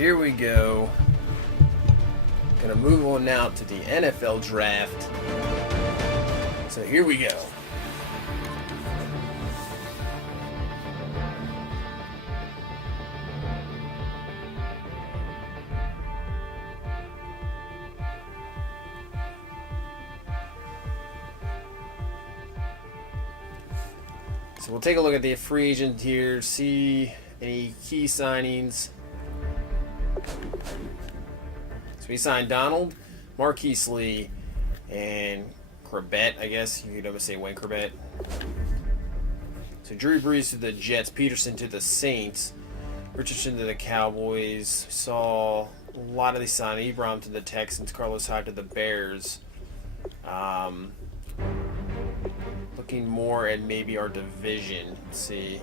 here we go. Gonna move on now to the NFL draft. So here we go. So we'll take a look at the free agent here, see any key signings. So we signed Donald, Marquise Lee, and Corbett, I guess. You could almost say Wayne Corbett. So Drew Brees to the Jets, Peterson to the Saints, Richardson to the Cowboys. Saw a lot of these signings. Ebron to the Texans, Carlos Hyde to the Bears. Looking more at maybe our division. Let's see.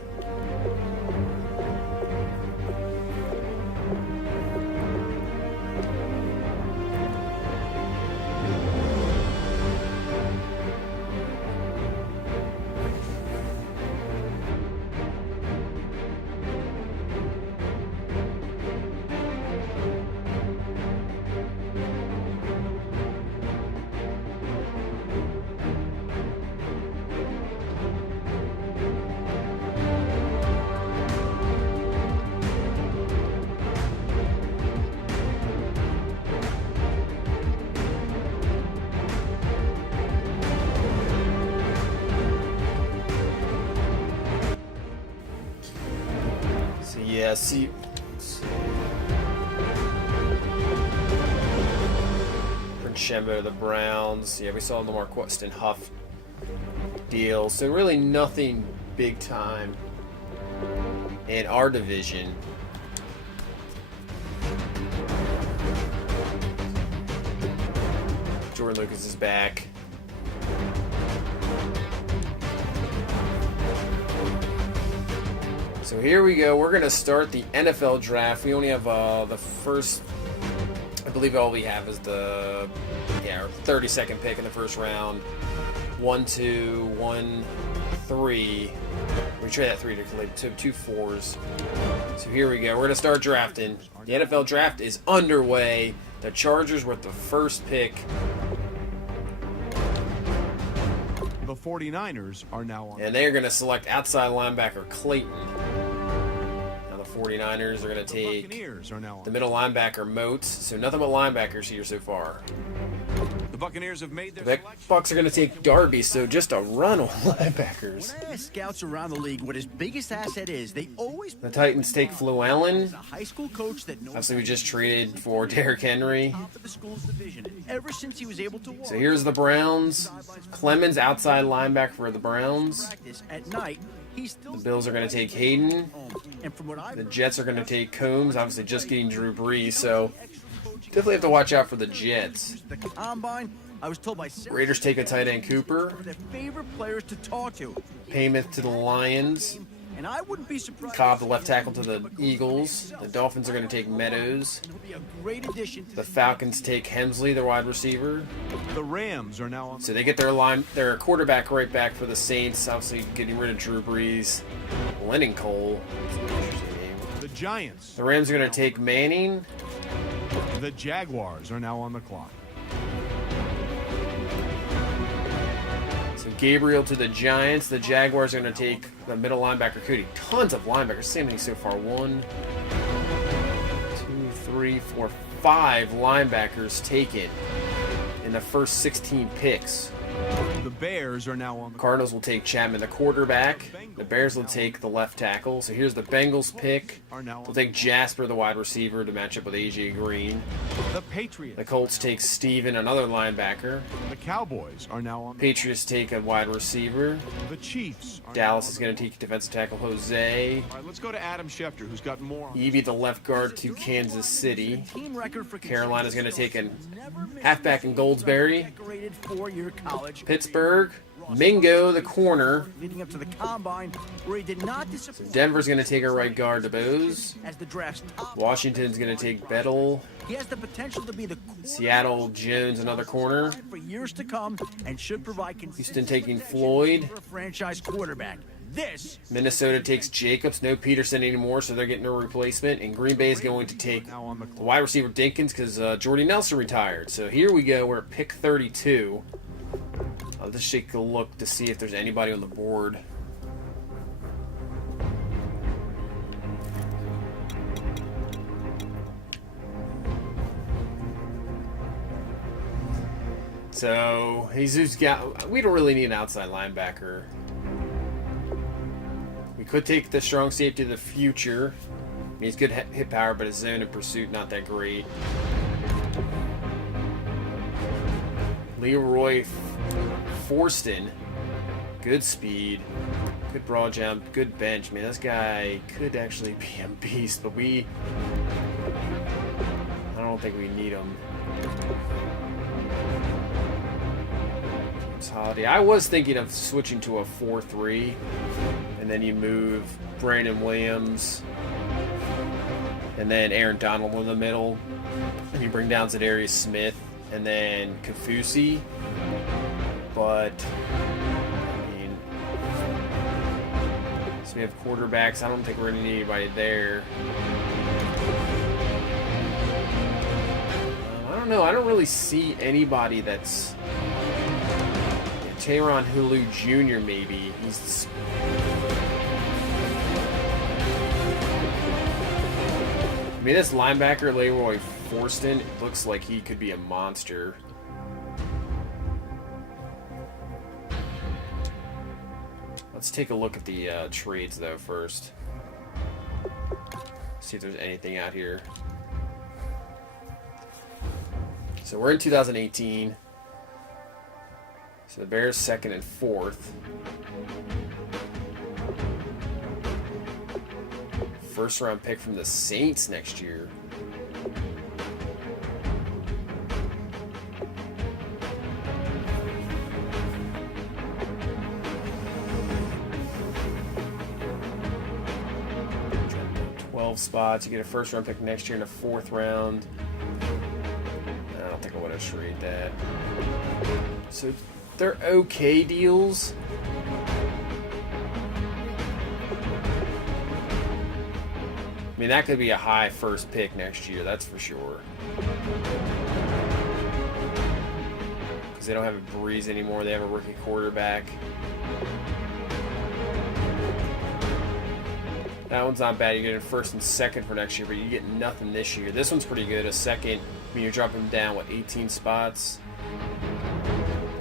Yeah, see. Prince Shembo, the Browns. Yeah, we saw the Marquest and Huff deal. So really nothing big time in our division. Jordan Lucas is back. So here we go. We're going to start the NFL draft. We only have the first, I believe all we have is our 32nd pick in the first round. 1, 2, 1, 3. We trade that 3 to 2 4s. So here we go. We're going to start drafting. The NFL draft is underway. The Chargers were the first pick. The 49ers are now on. And they're going to select outside linebacker Clayton. Now the 49ers are going to take the middle linebacker Moats. So nothing but linebackers here so far. The Buccaneers have made their The Bucs are going to take Darby, so just a run on linebackers. Scouts around the league, what his biggest asset is, they always. The Titans take Flo Allen. A high school coach that knows. Obviously, we just traded for Derrick Henry. Top of the school's division. Ever since he was able to walk. So here's the Browns. Clemens, outside linebacker for the Browns. At night, he's still. The Bills are going to take Hayden. And from what The Jets are going to take Combs. Obviously, just getting Drew Brees, so definitely have to watch out for the Jets. The combine, I was told by Raiders take a tight end Cooper. their favorite players to talk to. Paymouth to the Lions. And I wouldn't be surprised. Cobb, the left tackle, to the Eagles. The Dolphins are going to take Meadows. He'll be a great addition to The Falcons take Hemsley, their wide receiver. The Rams are now on. So they get their quarterback right back for the Saints. Obviously, getting rid of Drew Brees. Lennon Cole. That's an interesting name. The Giants. The Rams are going to take Manning. The Jaguars are now on the clock. So Gabriel to the Giants. The Jaguars are going to take the middle linebacker Cody. Tons of linebackers. Same thing so far. 1, 2, 3, 4, 5 linebackers taken in the first 16 picks. The Bears are now on the Cardinals will take Chapman, the quarterback. The Bears will take the left tackle. So here's the Bengals pick. They'll take Jasper, the wide receiver, to match up with A.J. Green. The Patriots. The Colts take Steven, another linebacker. The Cowboys are now on. Patriots take a wide receiver. The Chiefs. Dallas is going to take defensive tackle Jose. All right, let's go to Adam Schefter, who's got more. Evie, the left guard, to Kansas City. team record for Carolina's going to take a halfback in Goldsberry. decorated 4-year college. Pittsburgh, Mingo, the corner. Leading up to the combine, where he did not disappoint. Denver's going to take a right guard to Bose. As the draft's top, Washington's going to take Bettel. he has the potential to be the Seattle, Jones, another corner. for years to come, and should provide Houston consistent taking protection Floyd. for a franchise quarterback. this. Minnesota takes Jacobs, no Peterson anymore, so they're getting a replacement. And Green Bay is going to take the wide receiver Dinkins because Jordy Nelson retired. So here we go. We're at pick 32. Let's take a look to see if there's anybody on the board. So Jesus got. We don't really need an outside linebacker. We could take the strong safety of the future. I mean, he's good hit power, but his zone of pursuit not that great. Leroy Forston, good speed, good broad jump, good bench. Man, this guy could actually be a beast, but I don't think we need him. Holiday. I was thinking of switching to a 4-3, and then you move Brandon Williams, and then Aaron Donald in the middle, and you bring down Zadarius Smith, and then Kafusi. But I mean, so we have quarterbacks. I don't think we're going to need anybody there. I don't know. I don't really see anybody that's. Tayron Hulu Jr. maybe. He's. I mean, this linebacker, Leroy Forston, looks like he could be a monster. Let's take a look at the trades, though, first. See if there's anything out here. So we're in 2018. So the Bears 2nd and 4th. First round pick from the Saints next year. Spots. You get a first round pick next year in the 4th round. I don't think I want to trade that. So they're okay deals. I mean, that could be a high first pick next year, that's for sure. Because they don't have a Breeze anymore, they have a rookie quarterback. That one's not bad. You're getting 1st and 2nd for next year, but you get nothing this year. This one's pretty good. A 2nd, I mean, you're dropping down, 18 spots?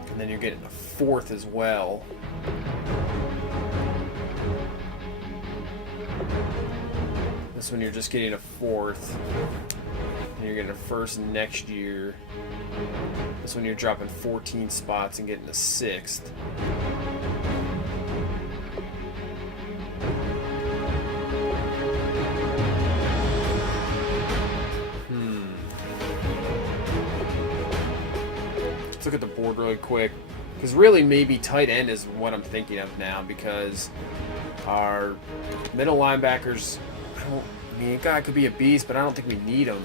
And then you're getting a 4th as well. This one, you're just getting a 4th. And you're getting a 1st next year. This one, you're dropping 14 spots and getting a 6th. Look at the board really quick, because really maybe tight end is what I'm thinking of now, because our middle linebackers, I mean, a guy could be a beast, but I don't think we need him.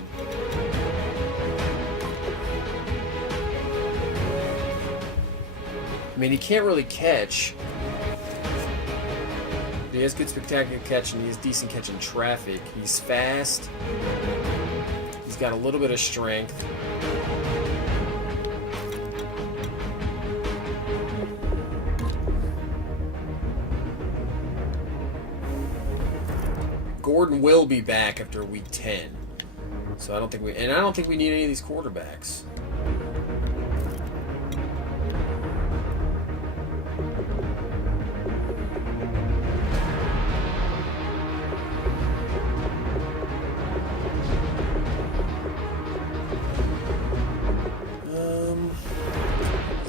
I mean, he can't really catch. He has good spectacular catch, and he has decent catch in traffic. He's fast. He's got a little bit of strength. Gordon will be back after week 10. So I don't think we need any of these quarterbacks.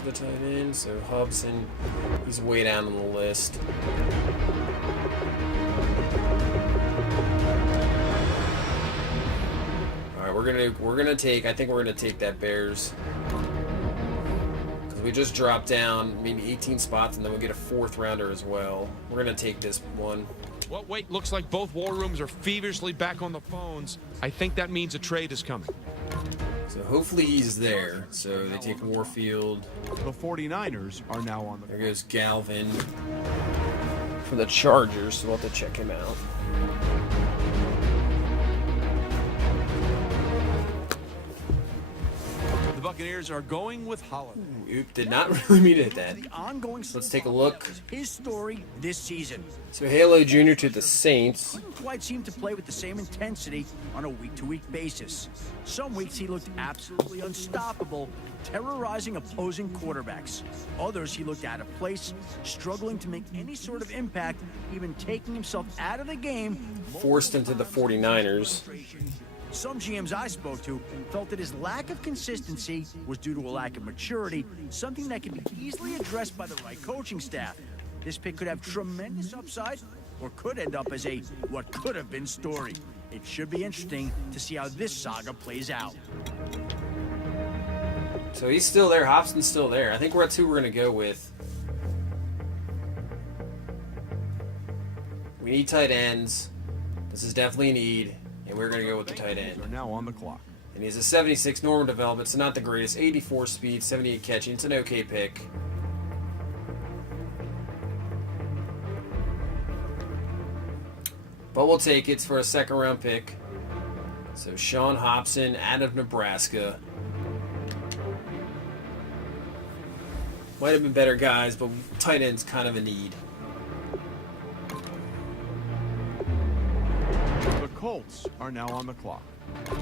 The tight end, so Hubson, he's way down on the list. We're gonna take. I think we're gonna take that Bears, because we just dropped down maybe 18 spots, and then we'll get a 4th rounder as well. We're gonna take this one. Well, wait. Looks like both war rooms are feverishly back on the phones. I think that means a trade is coming. So hopefully he's there. So they take Warfield. The 49ers are now on the. There goes Galvin. for the Chargers, so we'll have to check him out. The Buccaneers are going with Holiday. Oop, did not really mean to hit that. The ongoing Let's take a look. his story this season. So Halo Jr. to the Saints. Couldn't quite seem to play with the same intensity on a week-to-week basis. Some weeks he looked absolutely unstoppable, terrorizing opposing quarterbacks. Others he looked out of place, struggling to make any sort of impact, even taking himself out of the game. Forced into the 49ers. Some GMs I spoke to felt that his lack of consistency was due to a lack of maturity, something that can be easily addressed by the right coaching staff. This pick could have tremendous upside or could end up as a what could have been story. It should be interesting to see how this saga plays out. So he's still there. Hobson's still there. I think that's who we're going to go with. We need tight ends. This is definitely a need. And we're going to go with the tight end. Are now on the clock. And he's a 76 normal development, so not the greatest. 84 speed, 78 catching. It's an okay pick. But we'll take it for a second round pick. So Sean Hobson out of Nebraska. Might have been better guys, but tight end's kind of a need. The Colts are now on the clock.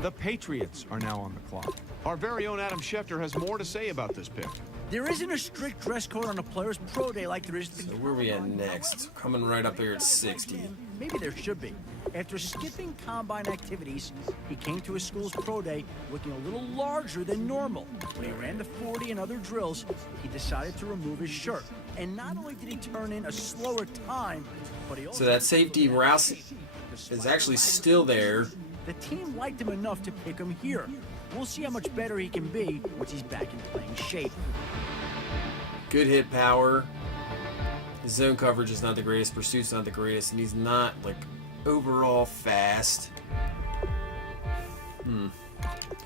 The Patriots are now on the clock. Our very own Adam Schefter has more to say about this pick. There isn't a strict dress code on a player's pro day like there is the So where are we at next? Coming right up here at 60. Maybe there should be. After skipping combine activities, he came to his school's pro day looking a little larger than normal. When he ran the 40 and other drills, he decided to remove his shirt. And not only did he turn in a slower time, but he also... So that safety Rouse is actually still there. The team liked him enough to pick him here. We'll see how much better he can be once he's back in playing shape. Good hit power. His zone coverage is not the greatest. Pursuit's not the greatest. And he's not, like, overall fast. Kind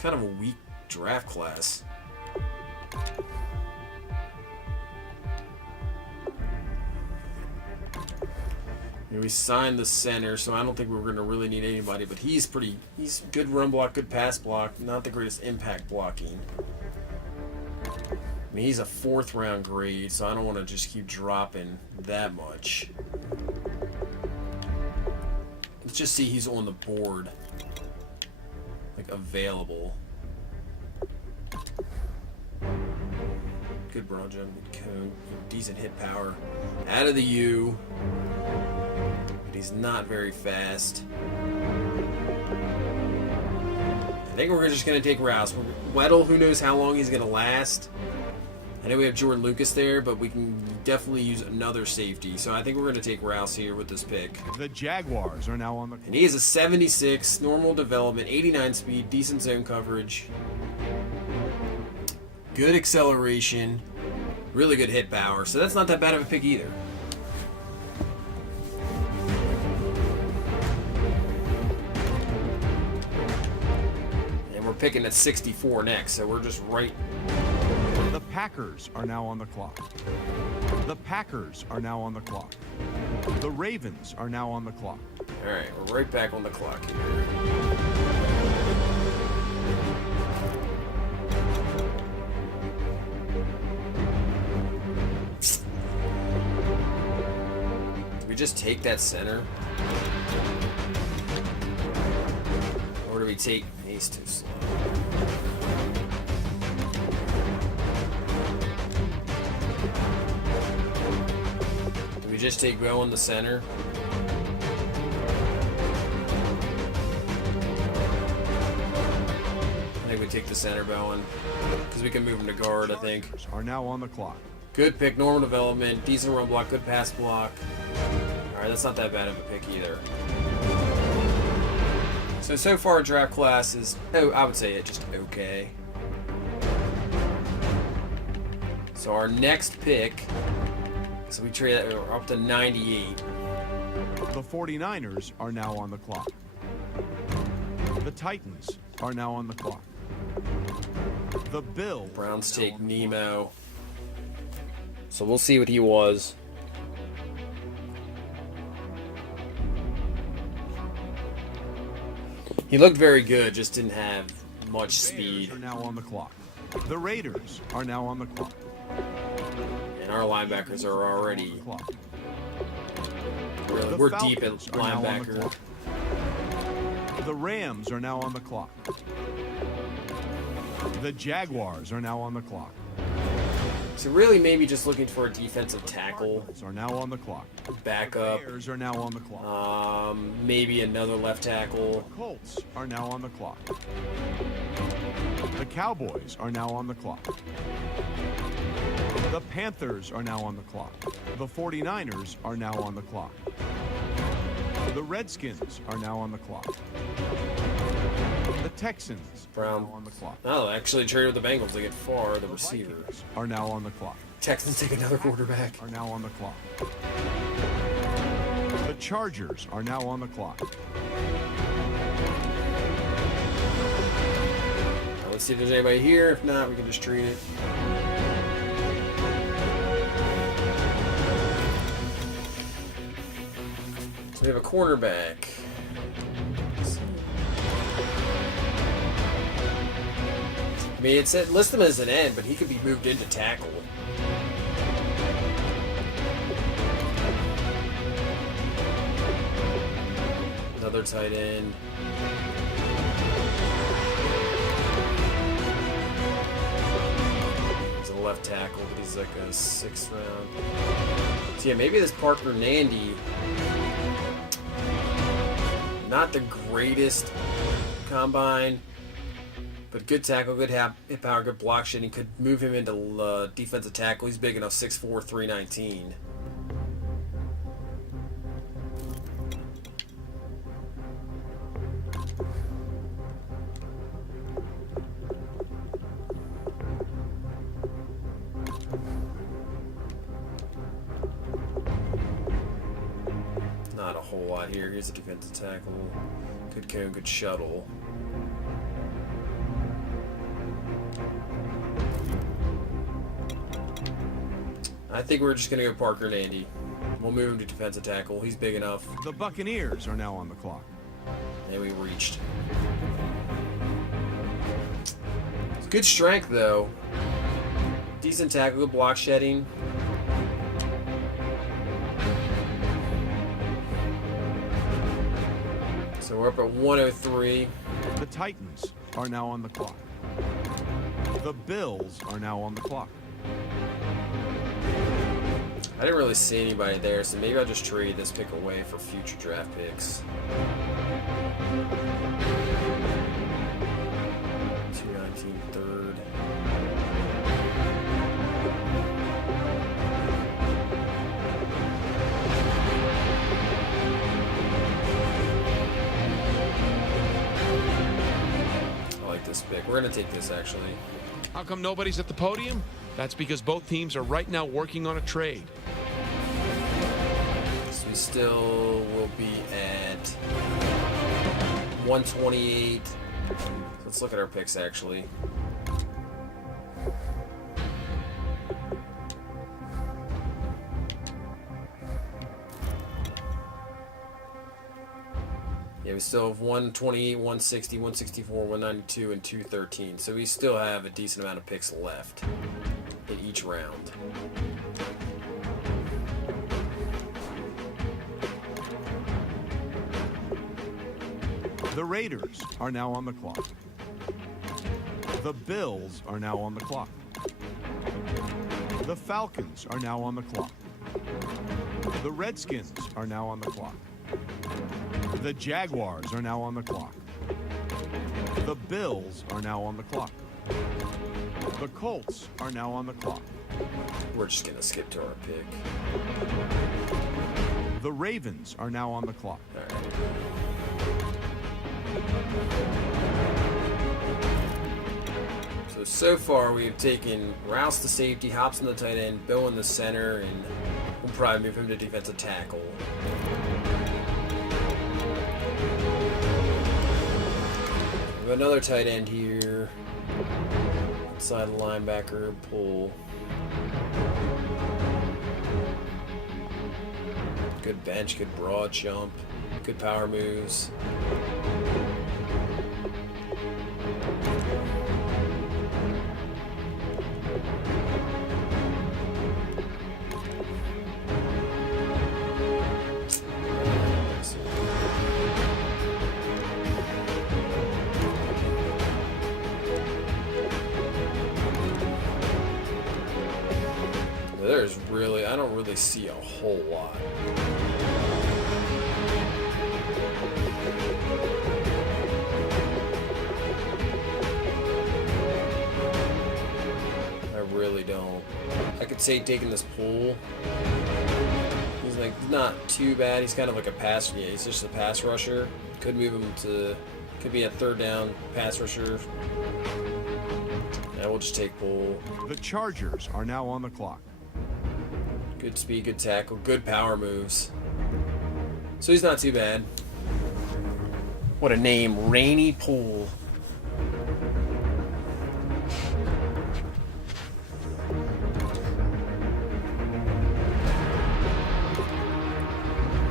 of a weak draft class. And we signed the center, so I don't think we're going to really need anybody. But he's good run block, good pass block. Not the greatest impact blocking. I mean, he's a 4th round grade, so I don't want to just keep dropping that much. Let's just see he's on the board. Like, available. Good broad jump, good cone, decent hit power. Out of the U. But he's not very fast. I think we're just going to take Rouse. Weddle, who knows how long he's going to last. I know we have Jordan Lucas there, but we can definitely use another safety. So I think we're going to take Rouse here with this pick. The Jaguars are now on the clock. And he is a 76, normal development, 89 speed, decent zone coverage. Good acceleration. Really good hit power. So that's not that bad of a pick either. And we're picking at 64 next, so we're just right... The Packers are now on the clock. The Packers are now on the clock. The Ravens are now on the clock. All right, we're right back on the clock here. Do we just take that center? Or do we take... He's too slow. We just take Bowen the center. I think we take the center Bowen because we can move him to guard. I think Are now on the clock. good pick, normal development, decent run block, good pass block. All right, that's not that bad of a pick either. So far draft class is I would say it just okay. So our next pick. So we trade that up to 98. The 49ers are now on the clock. The Titans are now on the clock. The Bills. Browns take Nemo. So we'll see what he was. He looked very good, just didn't have much The speed. Bears are now on the clock. The Raiders are now on the clock. And our linebackers are already Clock. really, The we're deep at Falcons are now on the linebacker. clock. The Rams are now on the clock. The Jaguars are now on the clock. So really maybe just looking for a defensive tackle, Cardinals are now on the clock. backup, Bears are now on the clock. maybe another left tackle. Colts are now on the clock. The Cowboys are now on the clock. The Panthers are now on the clock. The 49ers are now on the clock. The Redskins are now on the clock. The Texans Brown. are now on the clock. Oh, actually traded with the Bengals. They get far, the receiver. Vikings are now on the clock. Texans take another quarterback. Are now on the clock. The Chargers are now on the clock. Now, let's see if there's anybody here. If not, we can just treat it. So we have a cornerback. I mean, it said list him as an end, but he could be moved into tackle. Another tight end. He's a left tackle, but he's like a 6th round. So yeah, maybe this Parker Nandy, not the greatest combine, but good tackle, good hip power, good block shit. He could move him into defensive tackle. He's big enough, 6'4", 319. Not a whole lot here. Here's a defensive tackle. Good cone, good shuttle. I think we're just going to go Parker Nandy. We'll move him to defensive tackle. He's big enough. The Buccaneers are now on the clock. And we reached. It's good strength, though. Decent tackle, good block shedding. So we're up at 103. The Titans are now on the clock. The Bills are now on the clock. I didn't really see anybody there, so maybe I'll just trade this pick away for future draft picks. 219 third. I like this pick. We're going to take this, actually. How come nobody's at the podium? That's because both teams are right now working on a trade. So we still will be at 128. Let's look at our picks, actually. Yeah, we still have 128, 160, 164, 192, and 213. So we still have a decent amount of picks left in each round. The Raiders are now on the clock. The Bills are now on the clock. The Falcons are now on the clock. The Redskins are now on the clock. The Jaguars are now on the clock. The Bills are now on the clock. The Colts are now on the clock. We're just going to skip to our pick. The Ravens are now on the clock. All right. So far we've taken Rouse the safety, Hobson the tight end, Bill in the center, and we'll probably move him to defensive tackle. We have another tight end here. Inside linebacker, pull. Good bench, good broad jump, good power moves. There's really, I don't really see a whole lot. I really don't. I could say taking this pull. He's like not too bad. He's kind of like a pass. Yeah, he's just a pass rusher. Could move him to, could be a third down pass rusher. Yeah, we'll just take pull. The Chargers are now on the clock. Good speed, good tackle, good power moves. So he's not too bad. What a name, Rainy Pool.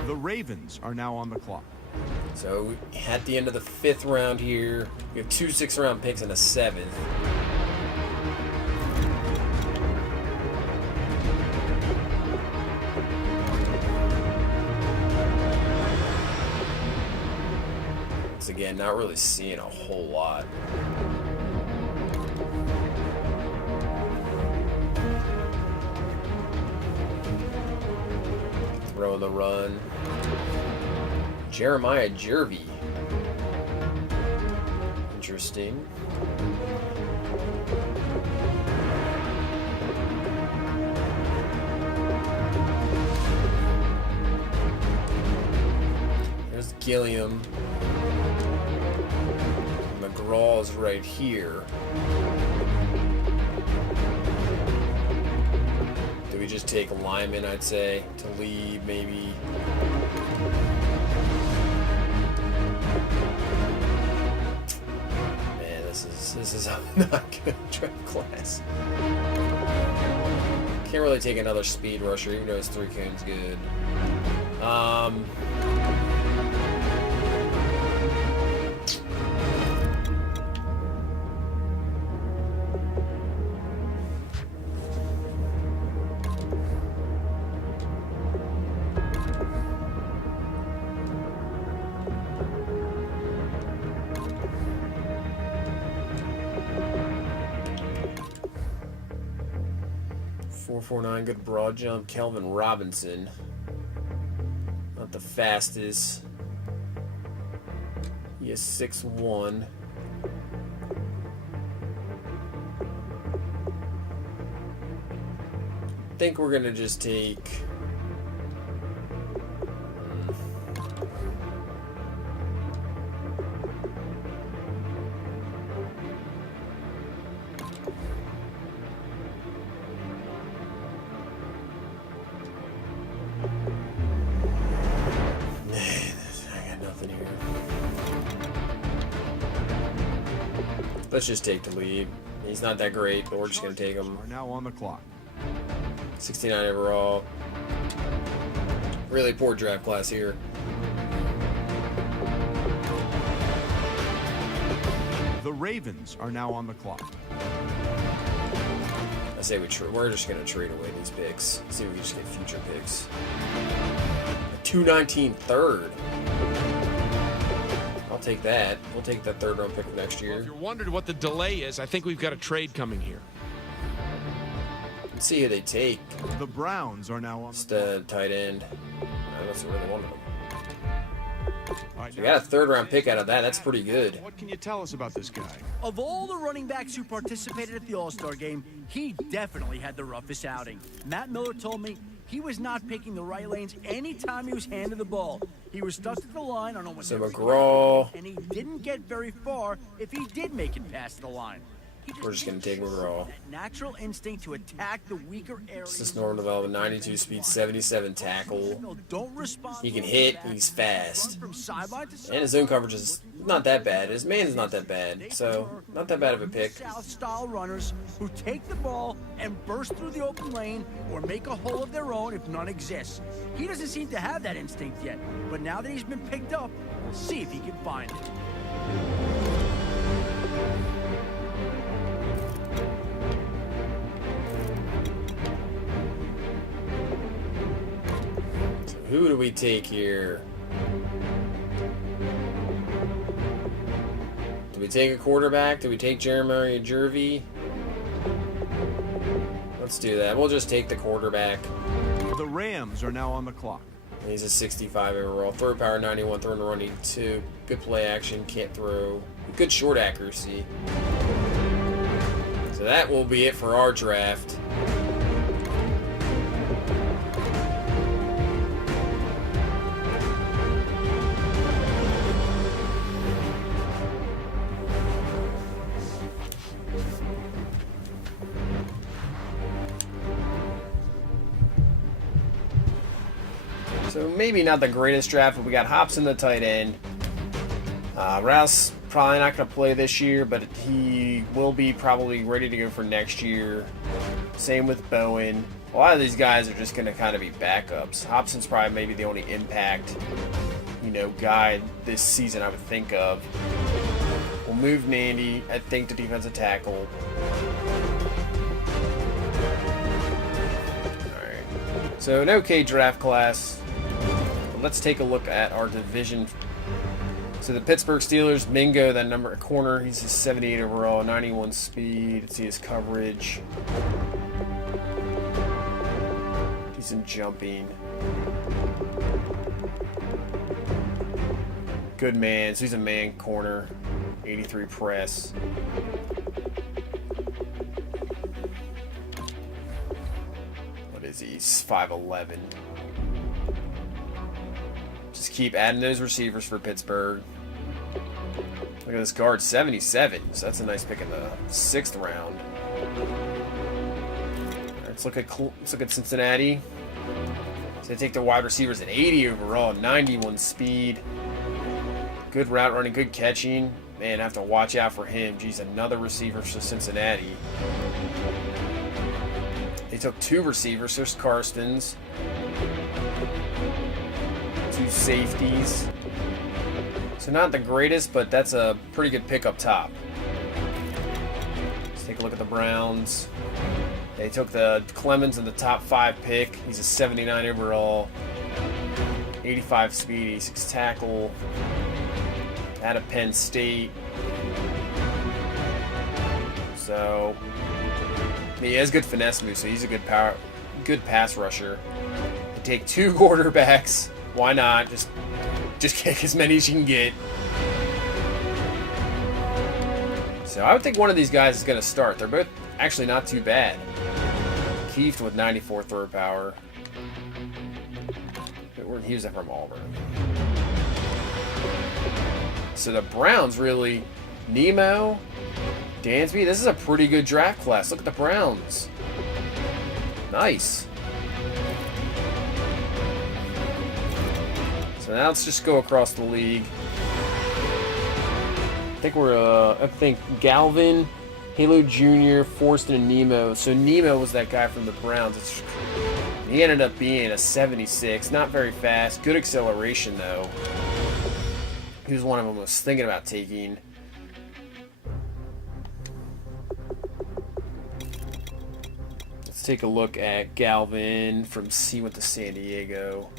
The Ravens are now on the clock. So at the end of the 5th round here, we have 2 6th-round picks and a 7th. Again, not really seeing a whole lot. Throwing the run. Jeremiah Jervy. Interesting. There's Gilliam. McGraw's right here. Do we just take Lyman, I'd say, to lead, maybe? Man, this is not good draft class. Can't really take another speed rusher, even though his 3 cone's good. 4.49, good broad jump. Kelvin Robinson. Not the fastest. He is 6'1". I think we're gonna just take let's just take the lead. He's not that great, but we're just going to take him. Are now on the clock. 69 overall. Really poor draft class here. The Ravens are now on the clock. I say we're just going to trade away these picks. See if we can just get future picks. A 219 third. I'll take that. We'll take that 3rd round pick of next year. Well, if you're wondering what the delay is, I think we've got a trade coming here. Let's see who they take. The Browns are now on Just the tight end. I don't really want them. clock. All right, We got a 3rd round pick out of that. That's pretty good. What can you tell us about this guy? Of all the running backs who participated at the All-Star game, he definitely had the roughest outing. Matt Miller told me he was not picking the right lanes anytime he was handed the ball. He was stuck to the line on almost So every McGraw. and he didn't get very far if he did make it past the line. We're just going to take McGraw. That natural instinct to attack the weaker areas. This is normal development. 92 speed, 77 tackle. Don't respond. He can hit. He's fast. From sideline to And his zone coverage is not that bad. His man is not that bad. So, not that bad of a pick. South-style runners who take the ball and burst through the open lane or make a hole of their own if none exists. He doesn't seem to have that instinct yet, but now that he's been picked up, we'll see if he can find it. who do we take here? Do we take a quarterback? Do we take Jeremiah Jervey? Let's do that. We'll just take the quarterback. The Rams are now on the clock. He's a 65 overall. Throw power 91, throw and run 82. Good play action, can't throw. Good short accuracy. So that will be it for our draft. So maybe not the greatest draft, but we got Hobson, the tight end. Rouse probably not going to play this year, but he will be probably ready to go for next year. Same with Bowen. A lot of these guys are just going to kind of be backups. Hobson's probably maybe the only impact, guy this season I would think of. We'll move Nandy, I think, to defensive tackle. Alright. So an okay draft class. Let's take a look at our division. So the Pittsburgh Steelers, Mingo, that number corner, he's a 78 overall, 91 speed. Let's see his coverage. Decent jumping. Good man. So he's a man corner, 83 press. What is he? He's 5'11". Just keep adding those receivers for Pittsburgh. Look at this guard, 77. So that's a nice pick in the 6th round. Let's look at Cincinnati. So they take their wide receivers at 80 overall, 91 speed. Good route running, good catching. Man, I have to watch out for him. Geez, another receiver for Cincinnati. They took 2 receivers. There's Karstens. 2 safeties. So not the greatest, but that's a pretty good pick up top. Let's take a look at the Browns. They took the Clemens in the top 5 pick. He's a 79 overall, 85 speed, 86 tackle. Out of Penn State. So he has good finesse moves, so he's a good pass rusher. They take 2 quarterbacks. Why not? Just kick as many as you can get. So I would think one of these guys is going to start. They're both actually not too bad. Keeft with 94 throw power. He was from Auburn. So the Browns really, Nemo, Dansby, this is a pretty good draft class. Look at the Browns. Nice. So now let's just go across the league. I think Galvin, Halo Jr., Forston, and Nemo. So Nemo was that guy from the Browns. He ended up being a 76. Not very fast. Good acceleration, though. He was one of them I was thinking about taking. Let's take a look at Galvin he went to San Diego.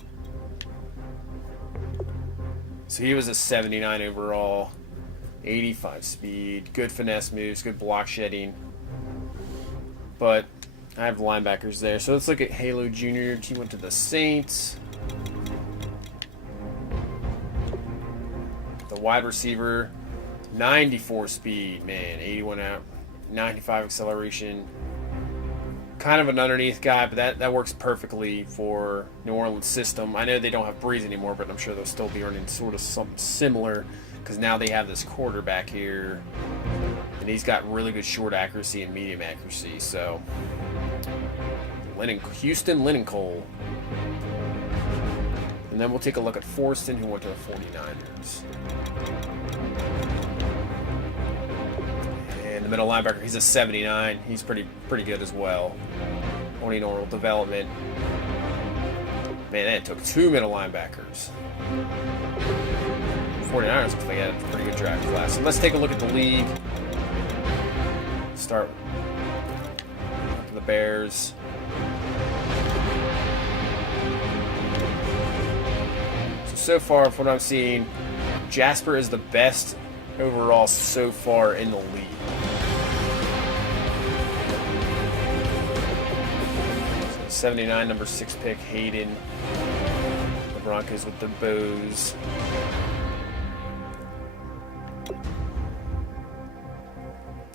So he was a 79 overall, 85 speed, good finesse moves, good block shedding. But I have linebackers there. So let's look at Halo Jr. He went to the Saints. The wide receiver, 94 speed, man, 81 out, 95 acceleration. Kind of an underneath guy, but that works perfectly for New Orleans system. I know they don't have Breeze anymore, but I'm sure they'll still be running sort of something similar because now they have this quarterback here, and he's got really good short accuracy and medium accuracy. So Houston Cole. And then we'll take a look at Forston, who went to the 49ers. And the middle linebacker, he's a 79. He's pretty good as well. Only normal development. Man, that took 2 middle linebackers. 49ers looks like they had a pretty good draft class. So let's take a look at the league. Start with the Bears. so far, from what I'm seeing, Jasper is the best overall so far in the league. 79, number 6 pick, Hayden. The Broncos with the bows.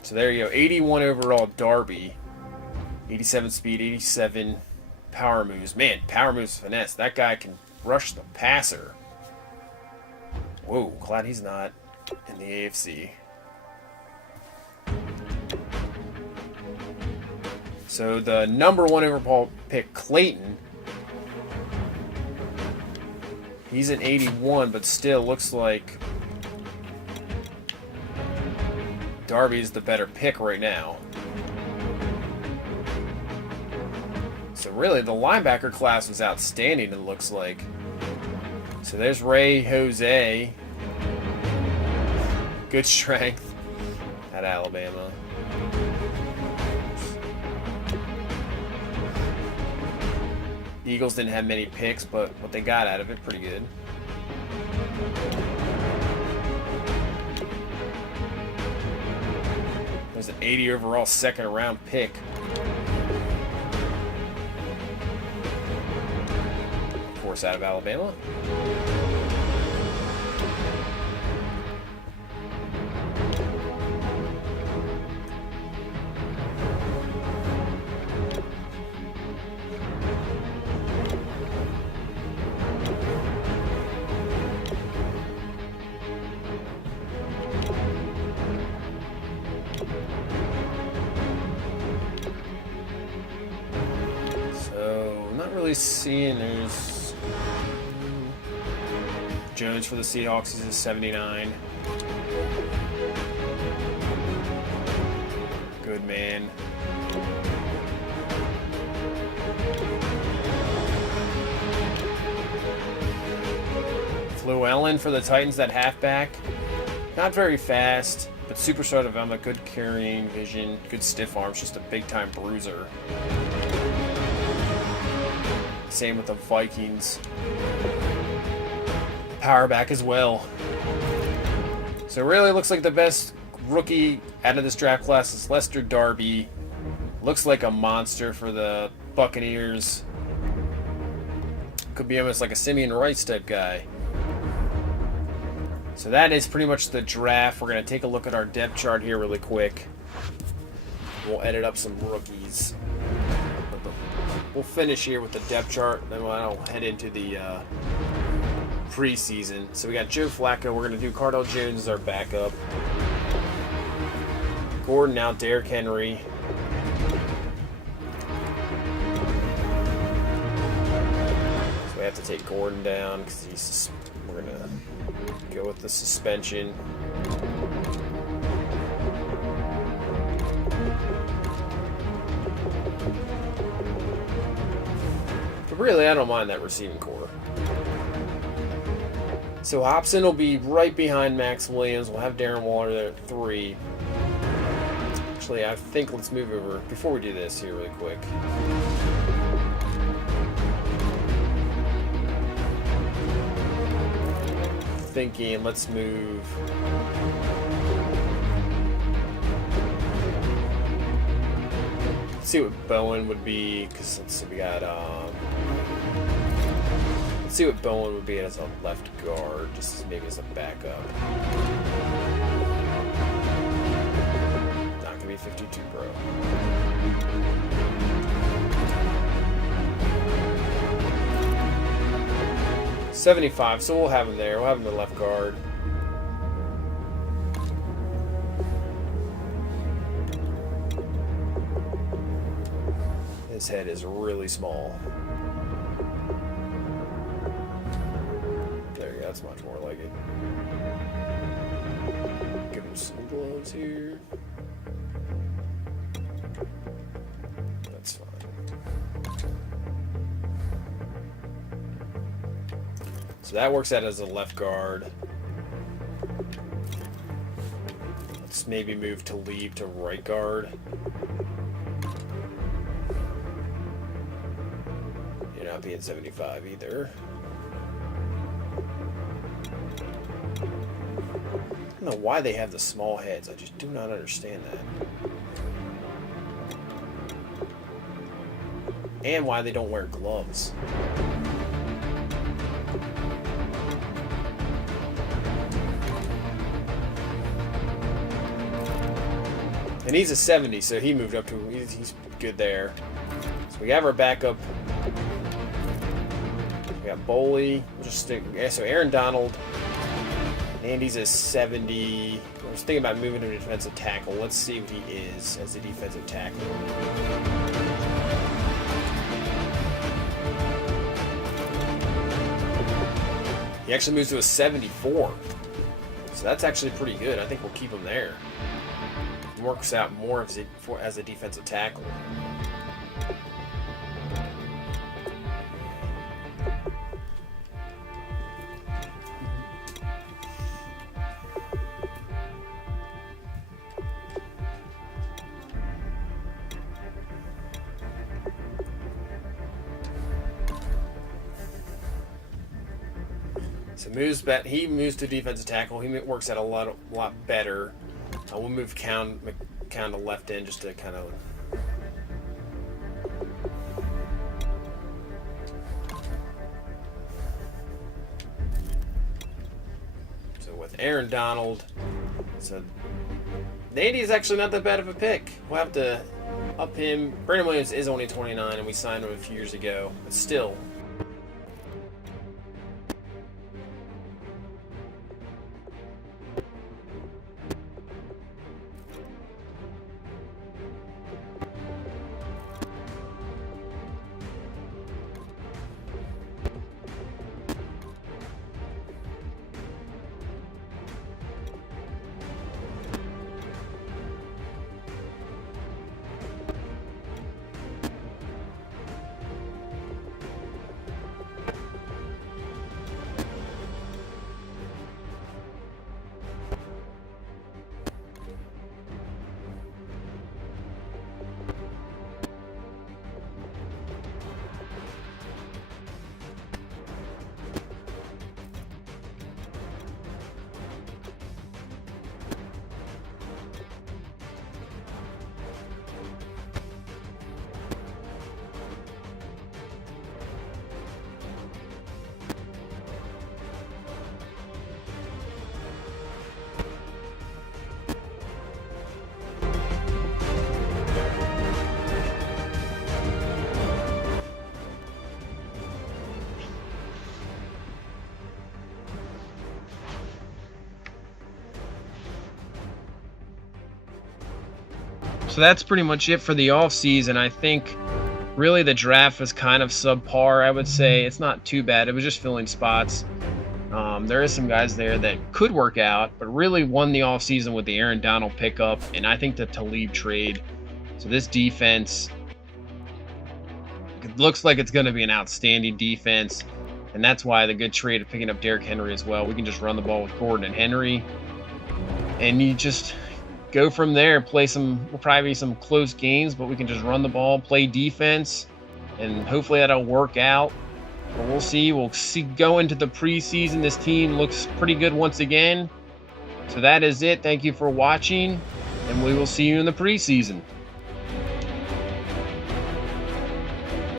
So there you go. 81 overall, Darby. 87 speed, 87 power moves. Man, power moves, finesse. That guy can rush the passer. Whoa, glad he's not in the AFC. So the number 1 overall pick, Clayton. He's an 81, but still looks like Darby's the better pick right now. So really, the linebacker class was outstanding, it looks like. So there's Ray Jose. Good strength at Alabama. The Eagles didn't have many picks, but what they got out of it, pretty good. There's an 80 overall second round pick. Of course, out of Alabama. Seeing there's Jones for the Seahawks. He's a 79. Good man. Llewellyn for the Titans, that halfback. Not very fast, but superstar development, good carrying vision, good stiff arms, just a big time bruiser. Same with the Vikings. Power back as well. So it really looks like the best rookie out of this draft class is Lester Darby. Looks like a monster for the Buccaneers. Could be almost like a Simeon Rice type guy. So that is pretty much the draft. We're going to take a look at our depth chart here really quick. We'll edit up some rookies. We'll finish here with the depth chart, then we'll head into the preseason. So we got Joe Flacco. We're going to do Cardell Jones as our backup. Gordon out, Derrick Henry. So we have to take Gordon down because we're going to go with the suspension. Really, I don't mind that receiving core. So Hobson will be right behind Max Williams. We'll have Darren Waller there at 3. Actually, I think let's move over, before we do this here really quick. Thinking, let's move. Let's see what Bowen would be, because let's see, we got let's see what Bowen would be as a left guard, just maybe as a backup. Not gonna be 52 pro. $75, so we'll have him there. We'll have him the left guard. His head is really small. There you go, that's much more like it. Give him some gloves here. That's fine. So that works out as a left guard. Let's maybe move Talib to right guard. You're not being 75 either. I don't know why they have the small heads. I just do not understand that. And why they don't wear gloves. And he's a 70, so he moved up to, he's good there. So we have our backup. We got Boley. We'll just stick. Yeah, so Aaron Donald. Andy's a 70. I was thinking about moving to a defensive tackle. Let's see what he is as a defensive tackle. He actually moves to a 74. So that's actually pretty good. I think we'll keep him there. He works out more as a defensive tackle. So he moves to defensive tackle. He works out a lot better. We'll move Count to left end just to kind of. So with Aaron Donald, so Nady is actually not that bad of a pick. We'll have to up him. Brandon Williams is only 29, and we signed him a few years ago, but still. So that's pretty much it for the offseason. I think really the draft was kind of subpar, I would say. It's not too bad. It was just filling spots. There is some guys there that could work out, but really won the offseason with the Aaron Donald pickup, and I think the Talib trade. So this defense, it looks like it's going to be an outstanding defense, and that's why the good trade of picking up Derrick Henry as well. We can just run the ball with Gordon and Henry, and you just go from there. Will probably be some close games, but we can just run the ball, play defense, and hopefully that'll work out. But we'll see. We'll see. Go into the preseason. This team looks pretty good once again. So that is it. Thank you for watching, and we will see you in the preseason.